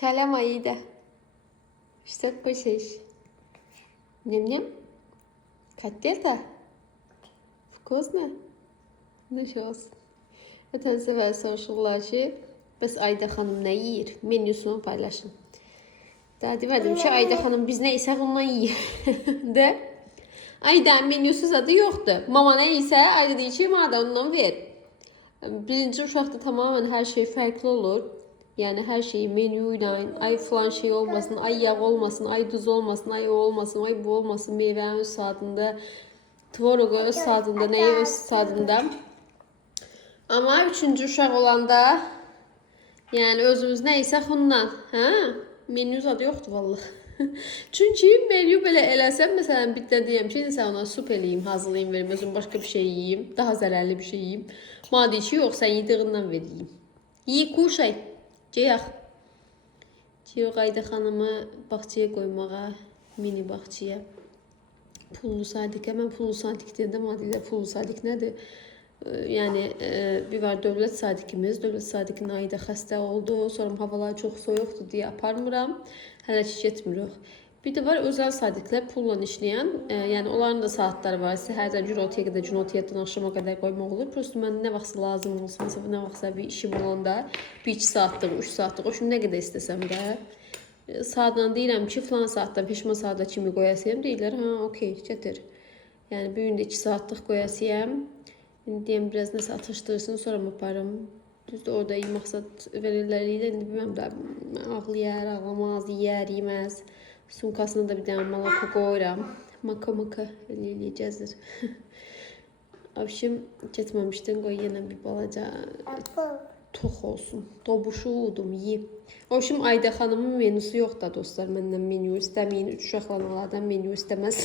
Шалом, Аида. Что кушаешь? Ням-ням? Котлета? Вкусно? Ну, сейчас. Ötən səfər soruşurlar ki, bəs Ayda xanım nə yeyir? Menüsünü paylaşın. Daha demədim ki, Ayda xanım biz nə yesək ondan yeyir. De. Ayda menüsü zadı yoxdur. Mama nə yesə, Ayda deyir ki, mənə də ondan ver. Birinci uşaqda tamamen hər şey fərqli olur. Yəni hər şey menü ilə, ay filan şey olmasın, ay yağ olmasın, ay duz olmasın, ay o olmasın, ay bu olmasın, meyvənin öz saatında, tvoruğu öz saatında, nəyi öz saatında. Amma üçüncü uşaq olanda, yəni özümüz nə yesək ondan, hə? Menü zadı yoxdur vallahi. Çünki menü belə eləsəm, məsələn, bir də deyəm ki, sən ona sup eləyim, hazırlayım, verim, özüm başqa bir şey yeyeyim, daha zərərli bir şey yeyeyim. Mənə deyir ki, yox, sən yediğindən vereyim. Yiy, kuşay, ceyaq. Ceyaq Ayda xanımı bağçaya qoymağa, mini bağçaya. Pullu sadikə, mən pullu sadik dedim, amma deyirlər, pullu sadik nədir? Yəni, bir var dövlət sadikimiz, dövlət sadikin Ayda xəstə oldu, sonra havalar çox soyuqdur deyə aparmıram, hələ ki getmirik. Bir də var özəl sadiklər pulla işləyən, yəni onların da saatları var, səhərdən günortaya qədər, günortayadan axşama qədər qoymaq olur. Prosto mən nə vaxtsa lazım olsa, nə vaxtsa bir işim olanda, 1-2 saatlıq, 3 saatlıq, o şimdi nə qədər istəsəm də, saatdan deyirəm ki, filan saatdan peşman saatda kimi qoyasıyam, deyirlər, hə, okey, gətir. Yəni, bir gündə 2 saatlıq qoyasıyam. İndi deyəm, biraz nəsə atışdırsın, sonra mı aparım? Düzdür, orada iyi maqsad verirlər ilə, indi bilməm də, ağlayar, ağlamaz, yiyər, yeməz. Sumkasına da bir dənə malaka qoyuram. Maka eləyəcəzdir. Abşim, getməmişdən qoy yenə bir balaca tox olsun. Dobuşu udum, yiyib. Abşim, Ayda xanımın menüsü yox da dostlar, məndən menü istəməyin. 3 uşaqla onlardan menü istəməz.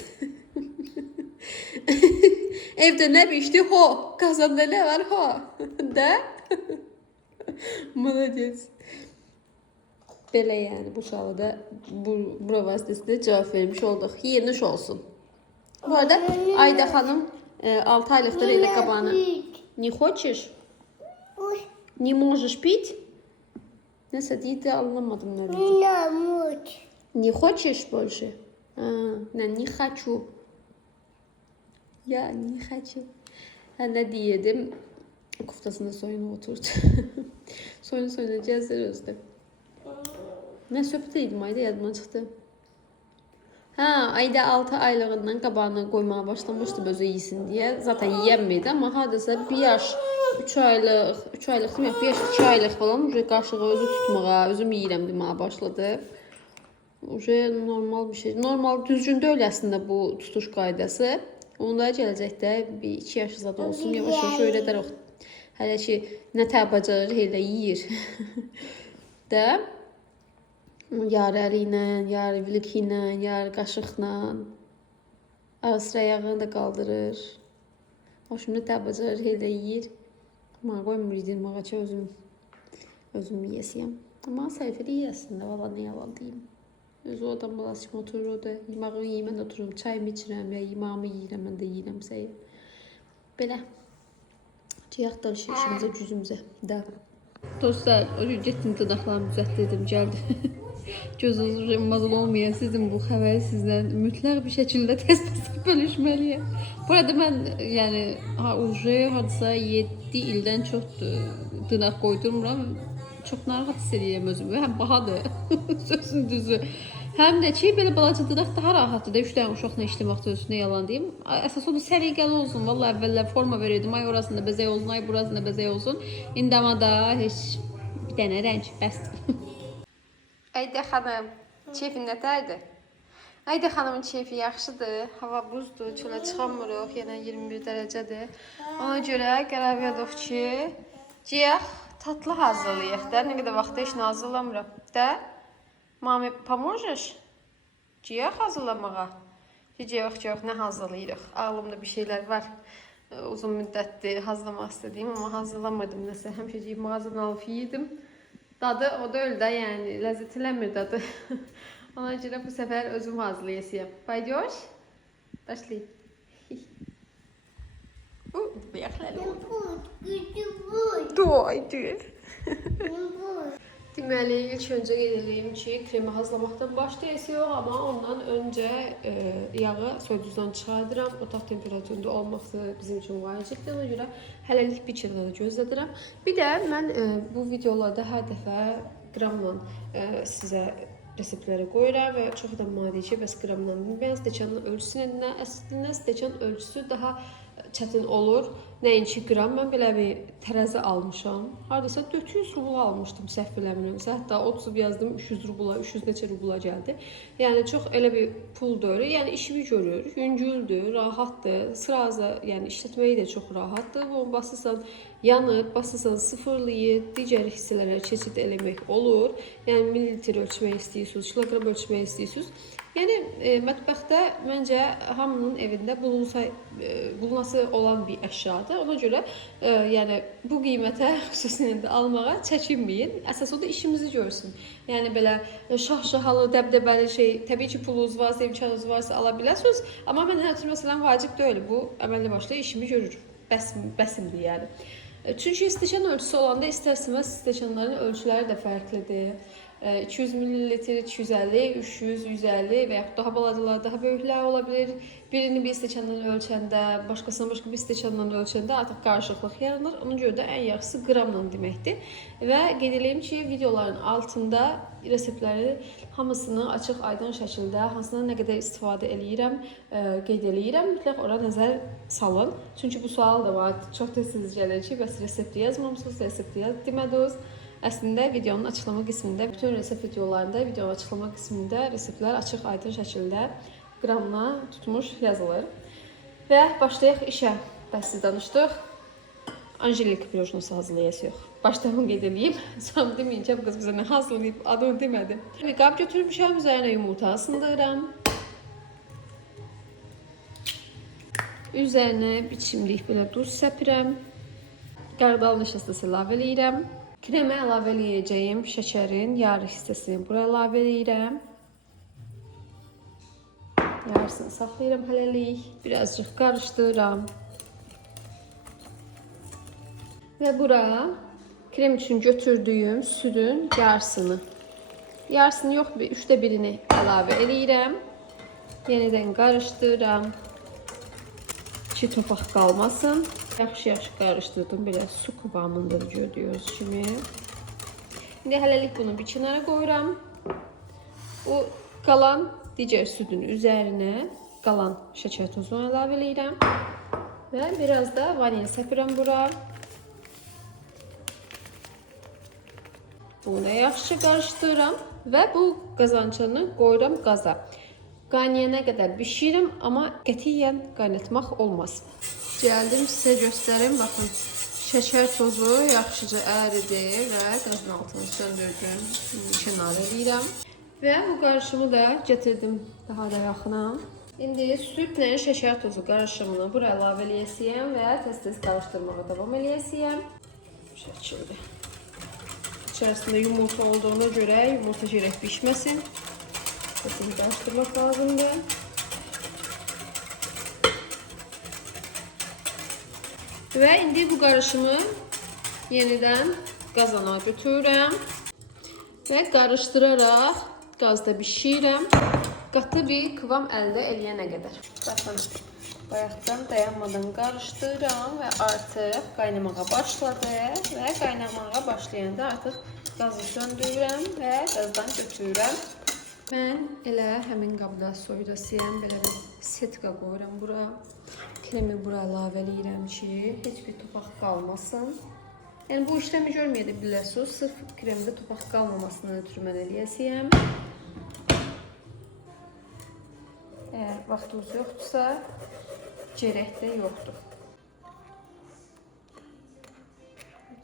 Evdə nə biçdi? Ho! Qazanda nə var? Ho! Də? Молодец. Belə yəni, bu sualı da bura vasitəsində cavab vermiş olduq. Yeniş olsun. Bu arada Ayda xanım 6 aylıqdır elə qabağını. Не хочешь? Не можешь пить? Nəsə deyildi, anlamadım nə deyildi. Не хочешь больше? Не хочу. Ya, не хочу. Nə deyirdim? Kuftasında soyunu oturdu. Soyunu gəzdir özdə. Nə söhbət edim Ayda, yadımdan çıxdı. Hə, Ayda 6 aylığından qabağına qoymağa başlamışdı özü yesin deyə. Zaten yiyənməydi, amma hardasa 1 yaş, 3 aylıq deməyək, 1 yaş, 2 aylıq falan qaşığı özü tutmağa, özüm yeyirəm deməyə başladı. Normal bir şey. Normal, düzgün deyil əslində bu tutuş qaydası. Onda gələcəkdə bir 2 yaş zad olsun, yavaş-yavaş öyrədərək. Hələ ki, nə təbacarır, elə yiyir. Də, yar əli ilə, yar bilik ilə, yar qaşıqla, arasıra ayağını da qaldırır. O şimdi təbacarır, elə yiyir. Amma qoymur yedirməyə ki, özüm yiyəsiyəm. Amma səhifəli yiyəsində, valla nə yalan deyim. Özü o adam balası kimi oturur, o da yeməğini yiyim, mən otururum, çayımı içirəm, ya yeməğimi yiyirəm, mən də yiyirəm səyir. Belə. Ciyaq da işimizə, gücümüzə. Da. Dostlar, o gün getdim, dırnaqlarımı düzəltdirdim, gəldi. Gözünüz mazıl olmayan sizin bu xəbəri sizlə mütləq bir şəkildə tez-tez bölüşməliyəm. Bu arada mən, yəni, hardasa 7 ildən çoxdur dırnaq qoydurmuram. Çox narahat hiss edirəm özümü. Həm bahadır, sözün düzü. Həm də ki, belə balaca dırnaq daha rahatdır da, 3 dənə uşaqla işləməkdə özünə yalan deyim. Əsas odur, səliqəli olsun. Vallahi əvvəllər forma verirdim, ay orasında bəzək olsun, ay burasında bəzək olsun. İndi amma da heç bir dənə rəng, bəsdir. Ayda xanım, keyfin nətərdir? Ayda xanımın keyfi yaxşıdır, hava buzdur, çölə çıxamırıq, yenə 21 dərəcədir. Ona görə qərar verdik ki, ciyaq tatlı hazırlayıq da, nə qədər vaxtda işini hazırlamırıq da. Mami, pomożesz? Ciyaq hazırlamağa. Ciyaq nə hazırlayırıq? Ağlımda bir şeylər var. Uzun müddətdir hazırlamaq istədiyim, amma hazırlamadım nəsə. Həmişə ciyib mağazadan alıb yedim. Dadı o da öyle də, yəni ləzzət eləmir dadı. Ona görə bu səfər özüm hazırlayasıyam. Paydoş? Başlayın. Поехали. Давайте. Deməli, ilk öncə qeyd edeyim ki, kremi hazırlamaqdan başlayacağıq, amma ondan öncə yağı soyuducudan çıxardıram. Otaq temperaturunda olması bizim üçün vacibdir. Ona görə hələlik bir kənarda gözlədirəm. Bir də mən bu videolarda hər dəfə qramla sizə reseptləri qoyuram və çox da maddi ki, bəs qramla bilməyən stəkanın ölçüsünə, əslində stəkan ölçüsü daha çətin olur. Nəinki qram. Mən belə bir tərəzi almışam. Hardasa 400 rubla almışdım, səhv eləmirəmsə. Hətta 30 yazdım, 300 rubla, 300 neçə rubla gəldi. Yəni çox elə bir puldur. Yəni işimi görür, yüngüldür, rahatdır. Sırazı, yəni işlətməyi də çox rahatdır. Bunu basırsan yanır, basırsan sıfırlayır, digər hissələrə keçid eləmək olur. Yəni mililitr ölçmək istəyirsiniz, kiloqram ölçmək istəyirsiniz. Yəni mətbəxdə məncə hamının evində bulunması olan bir əşyadır. Ona görə yəni bu qiymətə xüsusilə də almağa çəkinməyin. Əsas o da işimizi görsün. Yəni belə şax-şahalı, dəbdəbəli şey, təbii ki, pulunuz varsa, imkanınız varsa ala bilərsiniz. Amma mənə ötürü məsələn vacib deyil. Bu əməlli başlı işimi görür. Bəsimdir yəni. Çünki stəkan ölçüsü olanda istər-istəməz stəkanların ölçüləri də fərqlidir. 200 ml, 250, 300, 150 və yaxud daha balacalar, daha böyüklər ola bilər. Birini bir stəkandan ölçəndə, başqasını başqa bir stəkandan ölçəndə artıq qarışıqlıq yaranır. Ona görə də ən yaxşısı qramla deməkdir. Və qeyd edeyim ki, videoların altında reseptləri hamısını açıq, aydın şəkildə hansından nə qədər istifadə eləyirəm, qeyd eləyirəm. Mütləq ora nəzər salın. Çünki bu sual da var. Çox tez-tez gəlir ki, bəs resepti yazmamısınız, resepti demədiniz. Əslində videonun açıqlama qismində, bütün resept videolarında videonun açıqlama qismində reseptlər açıq, aydın şəkildə qramla tutmuş yazılır. Və başlayaq işə. Bəs siz danışdıq. Anjelik pirojnosu hazırlayacağıq. Başda bunu qeyd edeyim. Sonra deməyin ki, bu qız bizə nə hazırlayıb, adını demədi. Bir qab götürmüşəm, üzərinə yumurta sındırıram. Üzərinə biçimlik belə duz səpirəm. Qardal nişastəsi əlavə eləyirəm. Kremə əlavə eləyəcəyim şəkərin yarı hissəsini bura əlavə eləyirəm. Yarısını saxlayıram hələlik. Birazcıq qarışdırıram. Və bura krem üçün götürdüyüm südün yarısını yox, 3də birini əlavə eləyirəm. Yenidən qarışdırıram ki, topaq qalmasın. Yaxşı qarışdırdım, belə su kıvamında gördüyünüz kimi. İndi hələlik bunu bir kənara qoyuram. O qalan digər südün üzərinə qalan şəkər tozunu əlavə eləyirəm. Və biraz da vanil səpirəm bura. Bunu yaxşı qarışdırıram və bu qazançanı qoyuram qaza. Qaynayana qədər bişirim, amma qətiyyən qaynatmaq olmaz. Gəldim sizə göstərim. Baxın, şəkər tozu yaxşıca əridi və qazın altını söndürdüm. Kənara eləyirəm. Və bu qarışımı da gətirdim daha da yaxına. İndi südlə şəkər tozu qarışımını bura əlavə eləyəcəyəm və tez-tez qarışdırmağa davam eləyəcəyəm. Bu şəkildə. İçərisində yumurta olduğuna görə yumurta gərək pişməsin. Tez-tez qarışdırmaq lazımdır. Və indi bu qarışımı yenidən qazana götürürəm və qarışdıraraq qazda bişirirəm. Qatı bir kıvam əldə eləyənə qədər. Baxın, bayaqdan dayanmadan qarışdırıram və artıq qaynamağa başladı və qaynamağa başlayanda artıq qazı söndürürəm və qazdan götürürəm. Mən elə həmin qabda soyudasıyam, belə bir setka qoyuram bura. Kremi bura əlavə eləyirəm ki, heç bir topaq qalmasın. Yəni bu işləmi görməyə də bilərsiniz. Sırf kremdə topaq qalmamasını ötürü mən eləyəcəyəm. Əgər vaxtımız yoxdursa, gərək də yoxdur.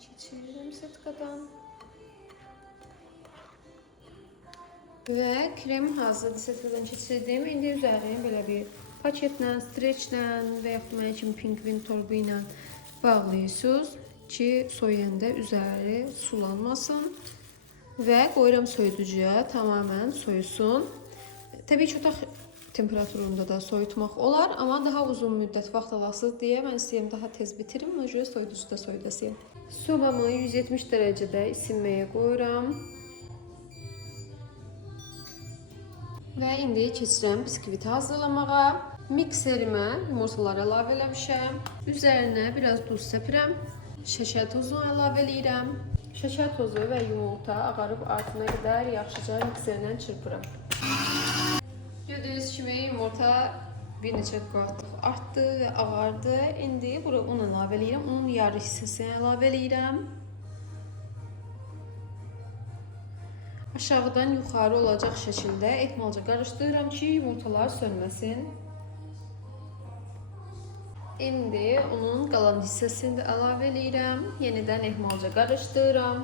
Keçirirəm setkadan. Və krem hazırdır, setkadan keçirdim. İndi üzərini belə bir paketlə, streçlə və yaxud mənim kimi pingvin torbu ilə bağlayırsınız ki, soyuyanda üzəri sulanmasın. Və qoyuram soyuducuya, tamamən soyusun. Təbii ki, otaq temperaturunda da soyutmaq olar, amma daha uzun müddət vaxt alasınız deyə mən istəyirəm daha tez bitirim, ona görə soyuducuda soyudasıyam. Sobamı 170 dərəcədə isinməyə qoyuram. Və indi keçirəm biskviti hazırlamağa. Mikserimə yumurtaları əlavə eləmişəm. Üzərinə biraz duz səpirəm. Şəkər tozu əlavə eləyirəm. Şəkər tozu və yumurta ağarıb artana qədər yaxşıca mikserlə çırpıram. Gördüyünüz kimi yumurta bir neçə qat artdı və ağardı. İndi bura un əlavə eləyirəm. Unun yarı hissəsini əlavə eləyirəm. Aşağıdan yuxarı olacaq şəkildə ehmalca qarışdırıram ki, yumurtalar sönməsin. İndi unun qalan hissəsini də əlavə eləyirəm. Yenidən ehmalca qarışdırıram.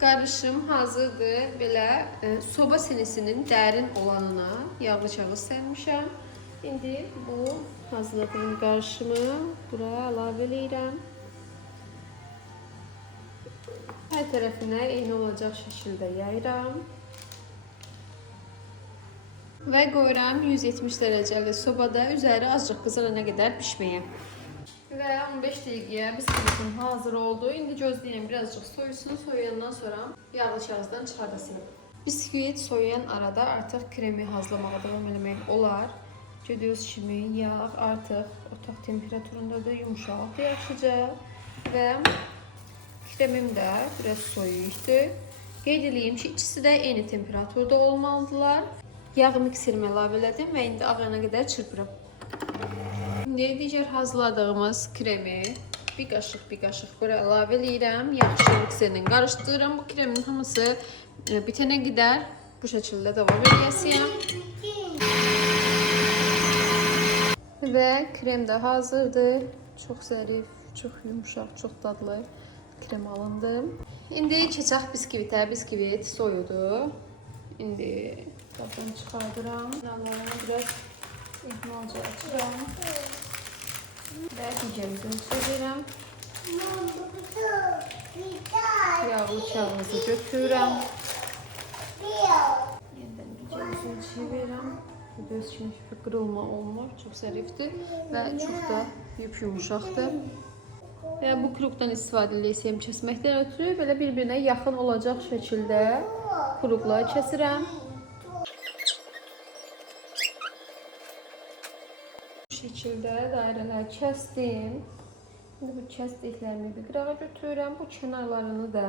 Qarışım hazırdır. Belə soba sinisinin dərin olanına yağlı kağız sərmişəm. İndi bu hazırladığım qarışımı buraya əlavə eləyirəm. Hər tərəfinə eyni olacaq şəkildə yayıram. Və qoyuram 170 dərəcəli sobada üzəri azıcıq qızarana qədər pişməyə. Və 15 dəqiqəyə biskvitim hazır oldu. İndi gözləyirəm birazcık soyusun. Soyuyandan sonra yağlı kağızdan çıxardasın. Biskvit soyuyan arada artıq kremi hazırlamağa davam eləmək olar. Gördüyünüz kimi yağ artıq otaq temperaturundadır, yumuşaqdır yaxşıca və kremim də biraz soyuqdur. Qeyd edeyim ki, ikisi də eyni temperaturda olmalıdırlar. Yağı mikserime əlavə elədim və indi ağarana qədər çırpıram. İndi digər hazırladığımız kremi bir qaşıq bura əlavə eləyirəm. Yaxşı mikserlə qarışdırıram. Bu kremin hamısı bitənə qədər bu şəkildə davam edəcəyəm. Və krem də hazırdır. Çox zərif, çox yumuşaq, çox dadlı krem alındı. İndi keçək biskvitə. Biskvit soyudu. İndi qabdan çıxardıram. Yanlarını biraz ehmalca açıram. Və digər üzünü çevirəm. Yağlı kağızı götürürəm. Yeniden digər üzünü çevirəm. Göz kimi qırılma olmur. Çox zərifdir və çox da yumuşaqdır. Və bu krukdan istifadə edəcəyim kəsməkdən ötürü belə bir-birinə yaxın olacaq şəkildə kruklar kəsirəm. Bu şəkildə dairələr kəsdim. İndi bu kəsdiklərimi bir qırağa götürürəm. Bu kənarlarını da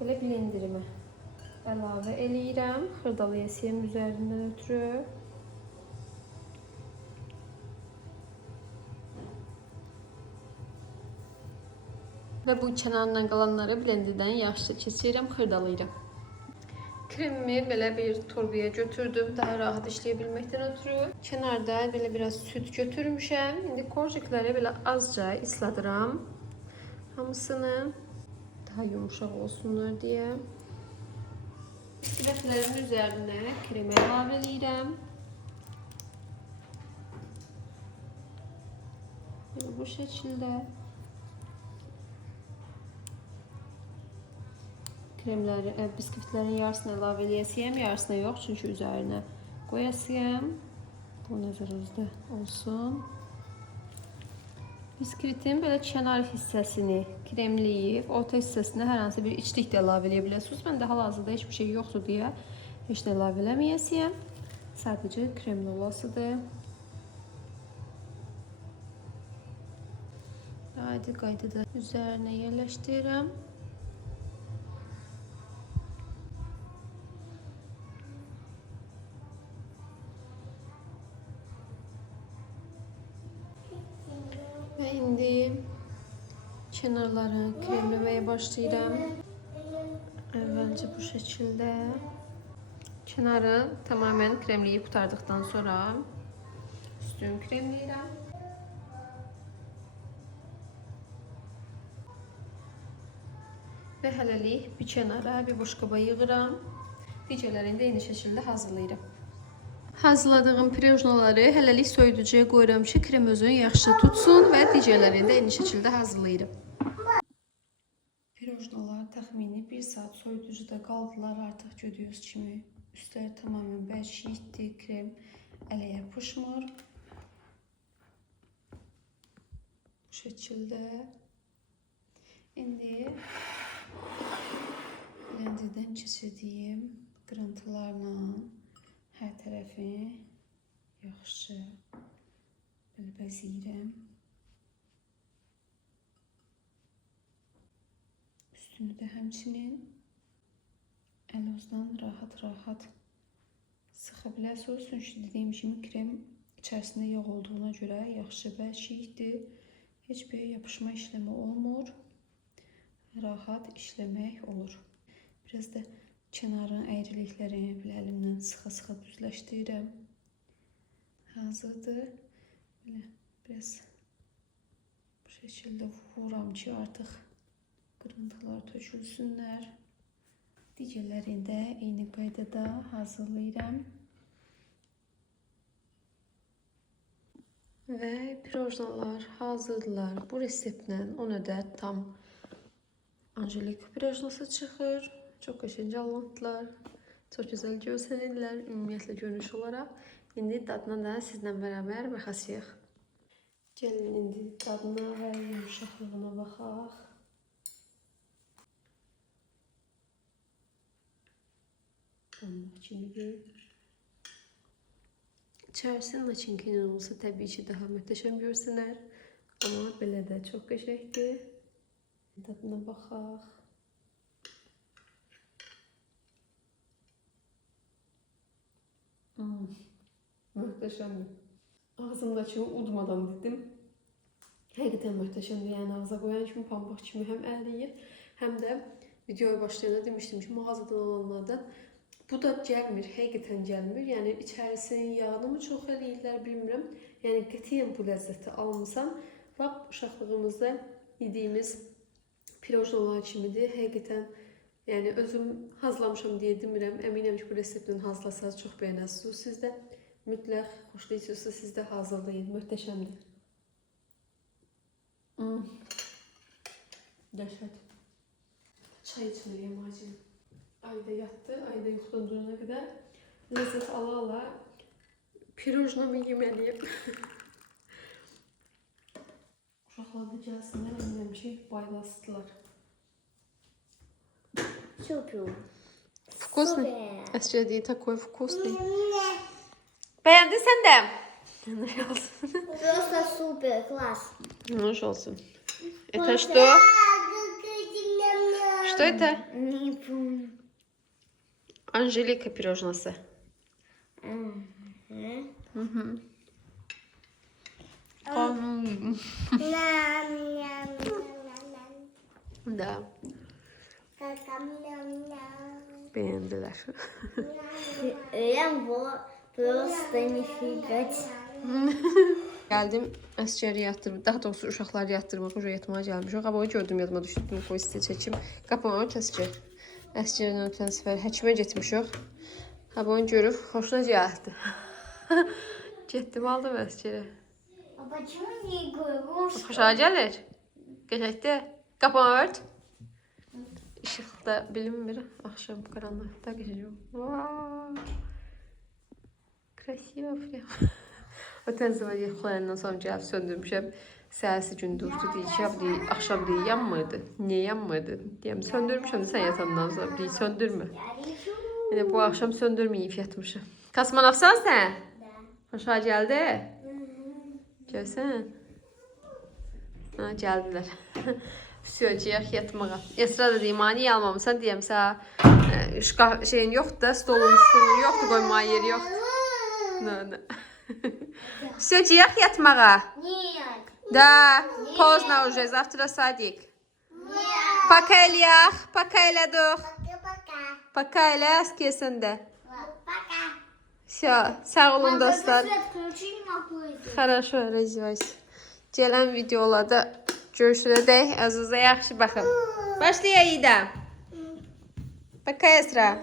belə blenderimə əlavə eləyirəm. Xırdalayacağım üzərindən ötürü. Və bu kənarından qalanları blenderdən yaxşıca keçirirəm, xırdalayıram. Kremimi belə bir torbaya götürdüm, daha rahat işləyə bilməkdən ötürü. Kənarda belə biraz süt götürmüşəm. İndi korjikləri belə azca isladıram. Hamısını daha yumuşaq olsunlar deyə. Biskvitlərin üzərinə kremi əlavə eləyirəm. Bu şəkildə. Kremləri, biskvitlərin yarısını əlavə eləyəcəyəm, yarısını yox, çünki üzərinə qoyacağam. Bu nəzərinizdə olsun. Biskvitin belə kənar hissəsini kremləyib, orta hissəsinə hər hansı bir içlik də əlavə eləyə bilərsiniz. Məndə hal-hazırda heç bir şey yoxdur deyə heç nə əlavə eləməyəcəyəm. Sadəcə kremli olasıdır. Adi qaydada üzərinə yerləşdirirəm. Və indi kənarlarını kremləməyə başlayıram. Əvvəlcə bu şəkildə kənarı tamamen kremləyib qurtardıqdan sonra üstünü kremləyirəm. Və hələlik bir kənara bir boş qaba yığıram. Digərlərini də eyni şəkildə hazırlayıram. Hazırladığım pirojnoları hələlik soyuducuya qoyuram ki, krem özünü yaxşı tutsun və digərlərini də eyni şəkildə hazırlayıram. Pirojnolar təxmini 1 saat soyuducuda qaldılar, artıq gördüyünüz kimi. Üstləri tamamen bərkiyitdi, krem ələ yapışmır. Bu şəkildə. İndi önceden keçirdiyim qırıntılarla hər tərəfi yaxşı belə bəzəyirəm. Üstünü də həmçinin əlozdan rahat sıxa bilərsiniz. Çünki dediyim kimi krem içərisində yağ olduğuna görə yaxşı bərklikdir. Heç bir yapışma işləmi olmur. Rahat işləmək olur. Biraz da kənarın əyriliklərini belə əlimlə sıxa düzləşdirirəm. Hazırdır. Belə biraz bu şəkildə vururam ki, artıq qırıntılar tökülsünlər. Digərlərini də eyni qaydada hazırlayıram. Və pirojnalar hazırdılar. Bu reseptlə 10 ədəd tam Anjelika pirojnası çıxır. Çox qəşəng alıntılar. Çox gözəl görsənirlər ümumiyyətlə görünüş olaraq. İndi dadına da sizlə bərabər baxasıyıq. Gəlin indi dadına və yumuşaqlığına baxaq. Pamuk kimidir. İçərisinin naçinkinin olsa təbii ki daha möhtəşəm görsənər. Amma belə də çox qəşəngdir. Dadına baxaq. Möhtəşəmdir. Ağzımdakını udmadan dedim. Həqiqətən möhtəşəmdir. Yəni ağza qoyan kimi pambıq kimi həm əliyir, həm də videoya başlayanda demişdim ki, mağazadan alanlardan bu da gəlmir, həqiqətən gəlmir. Yəni içərisinin yağını mı çox eləyirlər bilmirəm. Yəni qətiyyən bu ləzzəti almısan. Bax, uşaqlığımızda yediyimiz pirojnalar kimidir. Həqiqətən yəni özüm hazırlamışam deyə demirəm. Əminəm ki, bu reseptlə hazırlasanız çox bəyənəsiniz. Siz də mütləq xoşlayırsınızsa siz də hazırlayın. Möhtəşəmdir. Dəhşət. Çay içməliyəm acil. Ayda yatdı, ayda yuxudan durana qədər ləzzət ala pirojnamı yeməliyəm. Uşaqlar da gəlsinlər, əminəm ki, bayılasıdırlar. Супер. Вкусный? Асчади такой вкусный. Beğendin sen de? Просто супер, класс. Ну, olsun. Это что? Что это? Не помню. Анжелика пирожнасы. Да. Beğendiler. Я просто нифига. Gəldim əsgəri yatdırıb, daha doğrusu uşaqları yatdırmaq, uca yatmağa gəlmişəm. Qabağı gördüm, yadıma düşdüm, qoy sizə çəkim. Qapımı kəsəcək. Əsgərin ötən səfər həkimə getmişik. Qabağı görüb, xoşuna gəldi. Getdim, aldım əsgəri. А почему не игрушка? Xoşuna gəlir. Qəşəkdir. Qapımı ört. İşıqda bilinmir, axşam qaranlıqda qəşəcəm. Krasivo prям. Ötən zaman yuxularından sonra gəlib söndürmüşəm. Səhərsi gündüzdür, deyir ki, axşam deyir, yanmırdı. Niyə yanmırdı? Deyəm, söndürmüşəm də sən yatandan sonra. Deyir, söndürmə. Yəni, bu axşam söndürməyib yatmışım. Kosmonavsan sən? Xoşuna gəldi? Görsən? Ha, gəldilər. Söyləyək yatmağa. Esra da deyim, niyə almamısan? Deyəm, sən şeyin yoxdur da, stolun üstünün yoxdur, qoymağa yeri yoxdur. Ne? Söyləyək yatmağa. Нет. Да, поздно уже, завтра садик. Нет. Пока eləyək, пока elədik. Пока-пока. Пока elə, əskəsən də. Пока. Sağ olun dostlar. Свет включи, не могу идти. Хорошо, развивайся. Gələn videolarda görüşürək. Əzizə yaxşı baxın. Başlayaq İda. Пока, Esra.